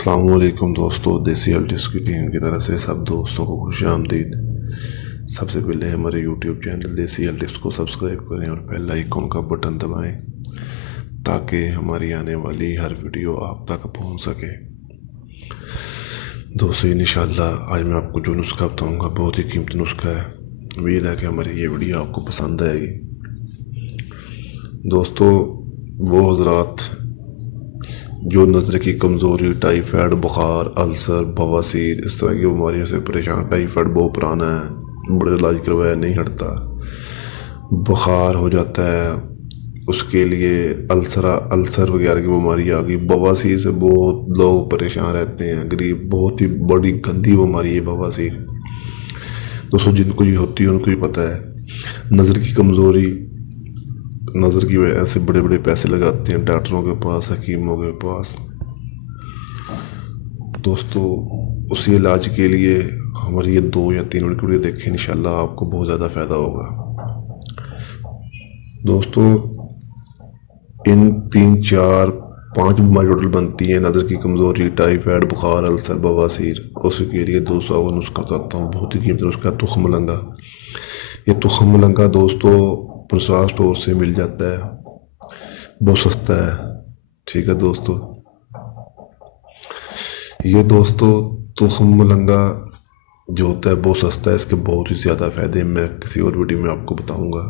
अस्सलामुअलैकुम दोस्तों, देसी हेल्थ की टीम की तरफ से सब दोस्तों को खुश आमदीद। सबसे पहले हमारे यूट्यूब चैनल देसी हेल्थ को सब्सक्राइब करें और बेल आइकॉन का बटन दबाएं ताकि हमारी आने वाली हर वीडियो आप तक पहुंच सके। दोस्तों इंशाल्लाह आज मैं आपको जो नुस्खा बताऊंगा बहुत ही कीमती नुस्खा है। उम्मीद है कि हमारी ये वीडियो आपको पसंद आएगी। दोस्तों वो हजरात जो नज़र की कमज़ोरी, टाइफाइड, बुखार, अल्सर, बवासीर इस तरह की बीमारियों से परेशान। टाइफाइड बहुत पुराना है, बड़े इलाज करवाया नहीं हटता, बुखार हो जाता है, उसके लिए अल्सर वगैरह की बीमारी आ गई। बवासीर से बहुत लोग परेशान रहते हैं, गरीब। बहुत ही बड़ी गंदी बीमारी है बवासीर। दोस्तों जिनको ये होती है उनको ही पता है। नज़र की कमज़ोरी, नज़र की वजह से बड़े बड़े पैसे लगाते हैं डॉक्टरों के पास, हकीमों के पास। दोस्तों उसी इलाज के लिए हमारी ये 2 या 3 वीडियो देखें, इंशाल्लाह आपको बहुत ज़्यादा फ़ायदा होगा। दोस्तों इन 3 4 5 बीमारी टोटल बनती हैं, नज़र की कमज़ोरी, टाइफाइड, बुखार, अल्सर, बवासीर। उसके लिए दोस्तों वो नुस्खा बताता हूँ, बहुत ही कीमती नुस्खा, तुख मलंगा। ये तुख मलंगा दोस्तों प्रसाद स्टोर से मिल जाता है, बहुत सस्ता है। ठीक है दोस्तों, ये दोस्तों तुख मलंगा जो होता है बहुत सस्ता है। इसके बहुत ही ज़्यादा फ़ायदे मैं किसी और वीडियो में आपको बताऊंगा,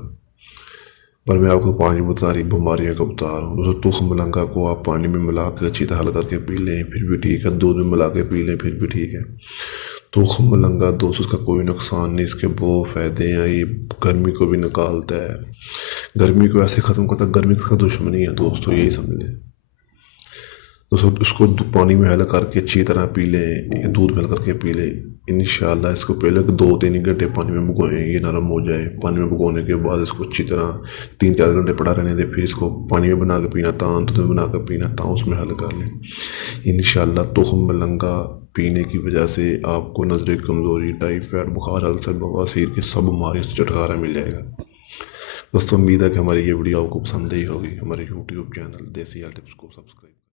पर मैं आपको 5 बता रही बीमारियों को बता रहा हूँ। दोस्तों तुख मलंगा को आप पानी में मिला के अच्छी तरह हल करके पी लें फिर भी ठीक है, दूध में मिला के पी लें फिर भी ठीक है। तुख मलंगा दोस्तों इसका कोई नुकसान नहीं, इसके बहुत फ़ायदे हैं। ये गर्मी को भी निकालता है, गर्मी को ऐसे ख़त्म करता है। गर्मी का दुश्मनी है दोस्तों, यही समझ लें। दोस्तों उसको पानी में हल करके अच्छी तरह पी लें या दूध में हल करके पी लें। इंशाल्लाह इसको पहले 2-3 घंटे पानी में भिगोएं, ये नरम हो जाए। पानी में भिगोने के बाद इसको अच्छी तरह 3-4 घंटे पड़ा रहने दें। फिर इसको पानी में बना के पीना, तान दूध में बना कर पीना, तान उसमें हल कर लें। इंशाल्लाह तुख मलंगा पीने की वजह से आपको नज़र की कमज़ोरी, टाइफाइड, बुखार, अल्सर, बवासीर की सब बीमारियों से छुटकारा मिल जाएगा। दोस्तों उम्मीद है कि हमारी ये वीडियो आपको पसंद आई होगी। हमारे यूट्यूब चैनल देसी हेल्थ टिप्स को सब्सक्राइब